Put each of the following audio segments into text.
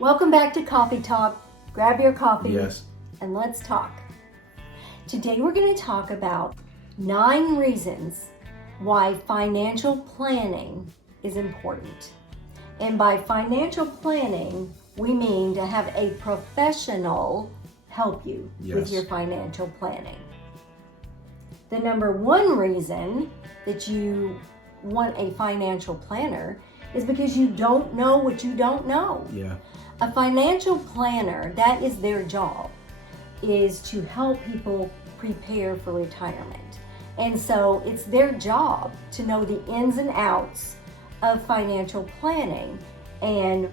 Welcome back to Coffee Talk. Grab your coffee Yes. and let's talk. Today we're going to talk about 9 reasons why financial planning is important. And by financial planning, we mean to have a professional help you with Yes. your financial planning. The number 1 reason that you want a financial planner is because you don't know what you don't know. Yeah. A financial planner, that is their job, is to help people prepare for retirement. And so it's their job to know the ins and outs of financial planning. And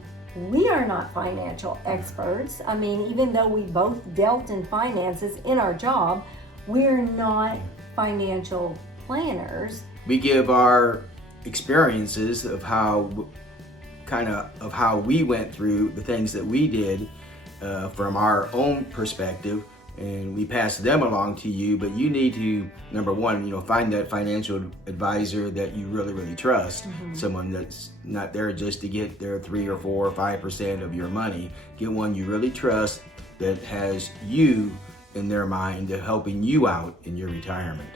we are not financial experts. I mean, even though we both dealt in finances in our job, we're not financial planners. We give our experiences of how we went through the things that we did from our own perspective, and we pass them along to you. But you need to, number one, find that financial advisor that you really trust. Someone that's not there just to get their 3 or 4 or 5% of your money. Get one you really trust that has you in their mind, helping you out in your retirement.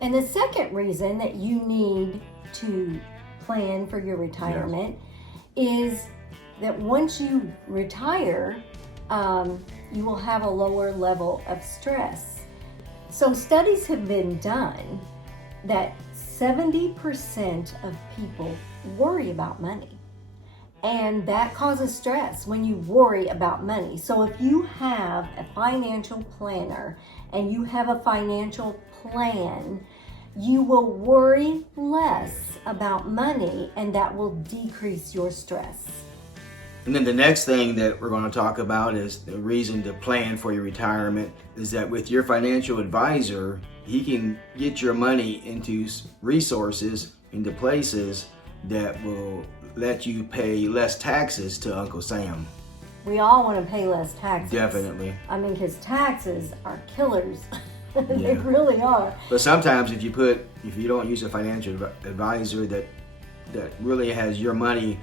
And the second reason that you need to plan for your retirement is that once you retire, you will have a lower level of stress. So studies have been done that 70% of people worry about money. And that causes stress when you worry about money. So if you have a financial planner and you have a financial plan, you will worry less about money, and that will decrease your stress. And then the next thing that we're going to talk about is the reason to plan for your retirement is that with your financial advisor, he can get your money into resources, into places that will let you pay less taxes to Uncle Sam. We all want to pay less taxes. Definitely. I mean, because taxes are killers. They Yeah. really are. But sometimes if you don't use a financial advisor that really has your money,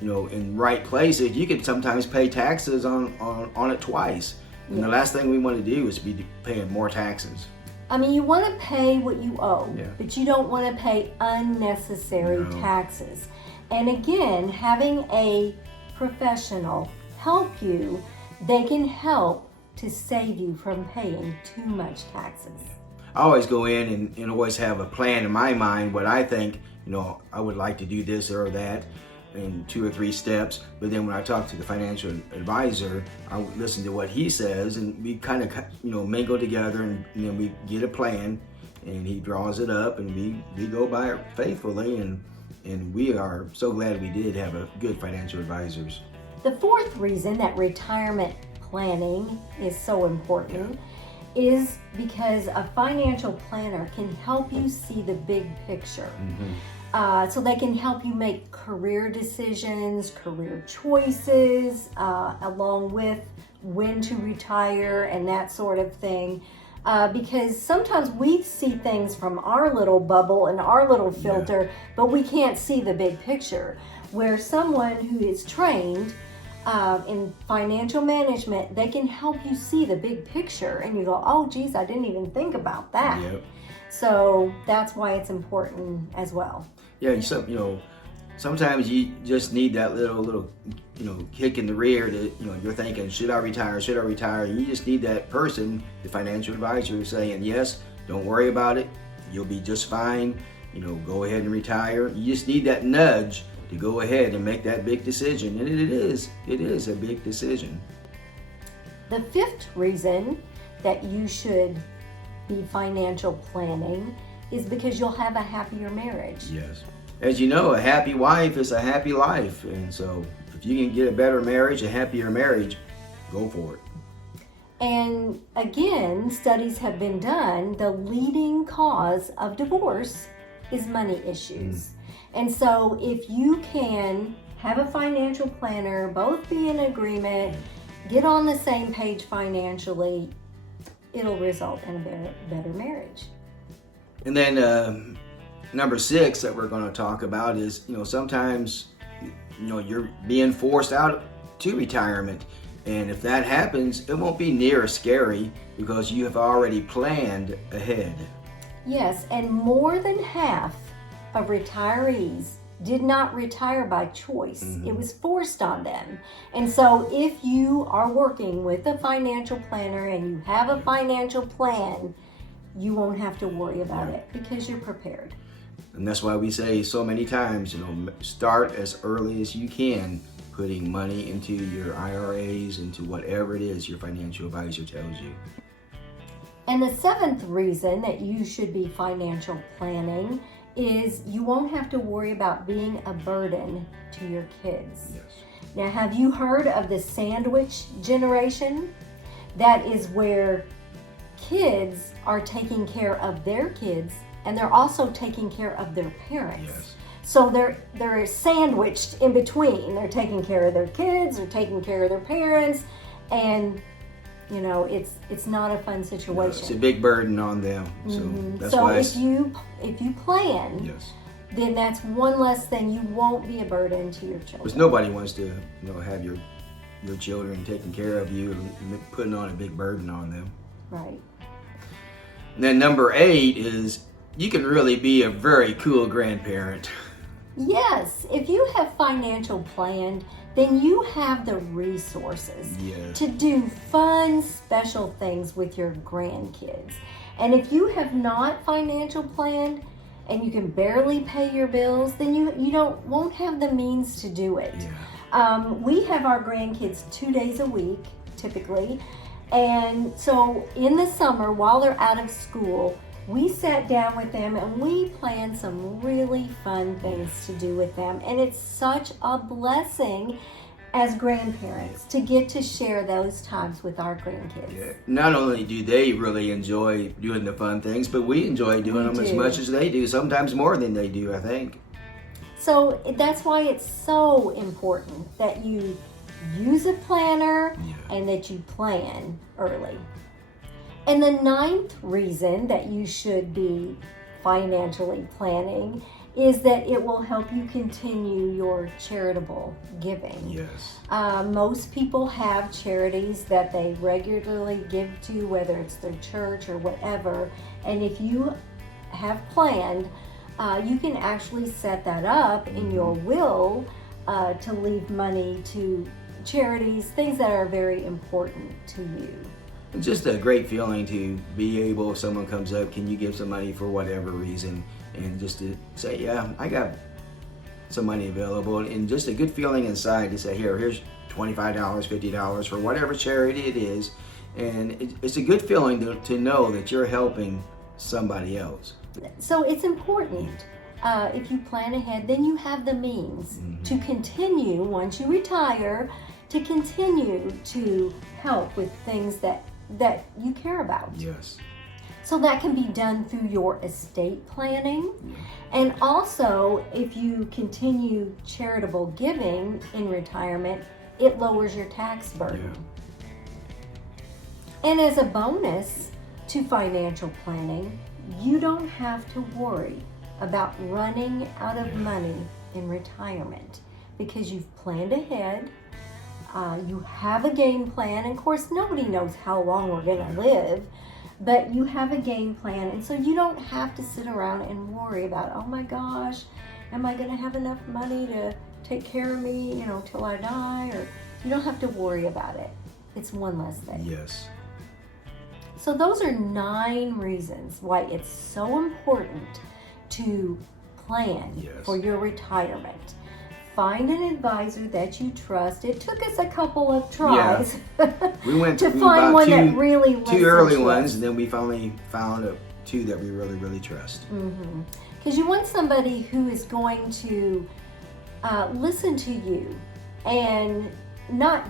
in right places, you can sometimes pay taxes on it twice. And the last thing we want to do is be paying more taxes. I mean, you want to pay what you owe, Yeah. but you don't want to pay unnecessary No. taxes. And again, having a professional help you, they can help to save you from paying too much taxes. I always go in and always have a plan in my mind, what I think, I would like to do this or that in 2 or 3 steps. But then when I talk to the financial advisor, I would listen to what he says, and we kind of, mingle together, and then we get a plan, and he draws it up, and we go by it faithfully, and we are so glad we did have a good financial advisors. The 4th reason that retirement planning is so important is because a financial planner can help you see the big picture. So they can help you make career decisions, career choices, along with when to retire and that sort of thing. Because sometimes we see things from our little bubble and our little filter, but we can't see the big picture. Where someone who is trained in financial management, they can help you see the big picture, and you go, oh geez, I didn't even think about that. Yep. So that's why it's important as well. Yeah, sometimes you just need that little kick in the rear that, you're thinking, should I retire? And you just need that person, the financial advisor, saying, yes, don't worry about it. You'll be just fine. Go ahead and retire. You just need that nudge to go ahead and make that big decision. And it is a big decision. The 5th reason that you should be financial planning is because you'll have a happier marriage. Yes. As you know, a happy wife is a happy life. And so if you can get a better marriage, a happier marriage, go for it. And again, studies have been done. The leading cause of divorce is money issues. And so if you can have a financial planner, both be in agreement, get on the same page financially, it'll result in a better marriage. And then number 6 that we're going to talk about is, sometimes, you're being forced out to retirement. And if that happens, it won't be near as scary because you have already planned ahead. Yes, and more than half of retirees did not retire by choice. It was forced on them. And so if you are working with a financial planner and you have a financial plan, you won't have to worry about it because you're prepared. And that's why we say so many times, start as early as you can putting money into your IRAs, into whatever it is your financial advisor tells you. And the seventh reason that you should be financial planning is you won't have to worry about being a burden to your kids. Yes. Now, have you heard of the sandwich generation? That is where kids are taking care of their kids and they're also taking care of their parents. Yes. So they're sandwiched in between. They're taking care of their kids, they're taking care of their parents, and it's not a fun situation. No, it's a big burden on them. So that's why if you plan, yes, then that's one less thing. You won't be a burden to your children. because nobody wants to have your children taking care of you and putting on a big burden on them. Right. And then number 8 is you can really be a very cool grandparent. Yes, if you have financial planned, then you have the resources Yes. to do fun, special things with your grandkids. And if you have not financial planned and you can barely pay your bills, then you won't have the means to do it. Yeah. We have our grandkids 2 days a week, typically. And so in the summer, while they're out of school, we sat down with them and we planned some really fun things to do with them. And it's such a blessing as grandparents to get to share those times with our grandkids. Yeah. Not only do they really enjoy doing the fun things, but we enjoy doing them as much as they do, sometimes more than they do, I think. So that's why it's so important that you use a planner and that you plan early. And the 9th reason that you should be financially planning is that it will help you continue your charitable giving. Yes. Most people have charities that they regularly give to, whether it's their church or whatever. And if you have planned, you can actually set that up in your will to leave money to charities, things that are very important to you. It's just a great feeling to be able, if someone comes up, can you give some money for whatever reason, and just to say, yeah, I got some money available, and just a good feeling inside to say, here's $25, $50 for whatever charity it is, and it's a good feeling to know that you're helping somebody else. So it's important. If you plan ahead, then you have the means to continue, once you retire, to continue to help with things that you care about. Yes. So that can be done through your estate planning. And also, if you continue charitable giving in retirement, it lowers your tax burden. And as a bonus to financial planning, you don't have to worry about running out of money in retirement because you've planned ahead. You have a game plan. And of course, nobody knows how long we're going to live, but you have a game plan. And so you don't have to sit around and worry about, oh my gosh, am I going to have enough money to take care of me, till I die? Or you don't have to worry about it. It's one less thing. Yes. So those are 9 reasons why it's so important to plan for your retirement. Find an advisor that you trust. It took us a couple of tries we went to find one that really listens 2 early to ones, us. and then we finally found 2 that we really, really trust. Because you want somebody who is going to listen to you and not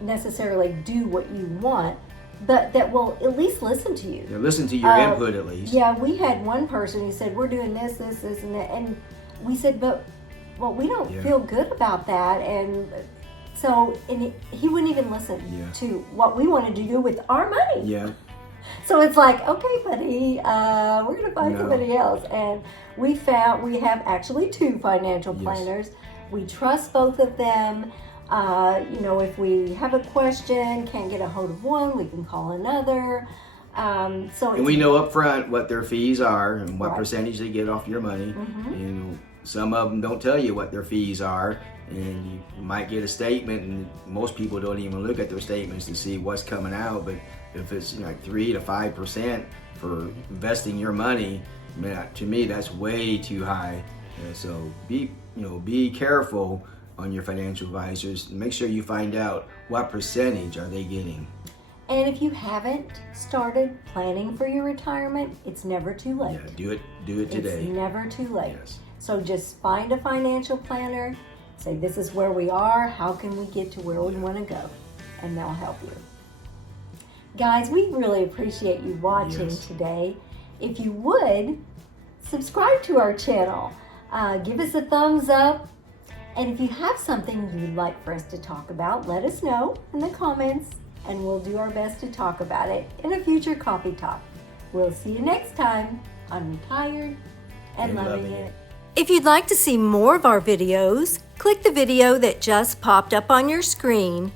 necessarily do what you want, but that will at least listen to you. Listen to your input at least. Yeah, we had one person who said, we're doing this, this, this, and that. And we said, well, we don't feel good about that. And so he wouldn't even listen to what we wanted to do with our money. Yeah. So it's like, okay, buddy, we're going to find somebody else. And we have actually 2 financial planners. We trust both of them. You know, if we have a question, can't get a hold of one, we can call another. And we know up front what their fees are and what Right. percentage they get off your money. Mhm. You know, some of them don't tell you what their fees are, and you might get a statement, and most people don't even look at their statements to see what's coming out. But if it's like 3 to 5% for investing your money, man, to me that's way too high. So be careful on your financial advisors. Make sure you find out what percentage are they getting. And if you haven't started planning for your retirement, it's never too late. Yeah, do it today. It's never too late. Yes. So just find a financial planner, say this is where we are, how can we get to where we want to go, and they'll help you. Guys, we really appreciate you watching Yes. today. If you would, subscribe to our channel, give us a thumbs up, and if you have something you'd like for us to talk about, let us know in the comments, and we'll do our best to talk about it in a future coffee talk. We'll see you next time on Retired and Loving It. If you'd like to see more of our videos, click the video that just popped up on your screen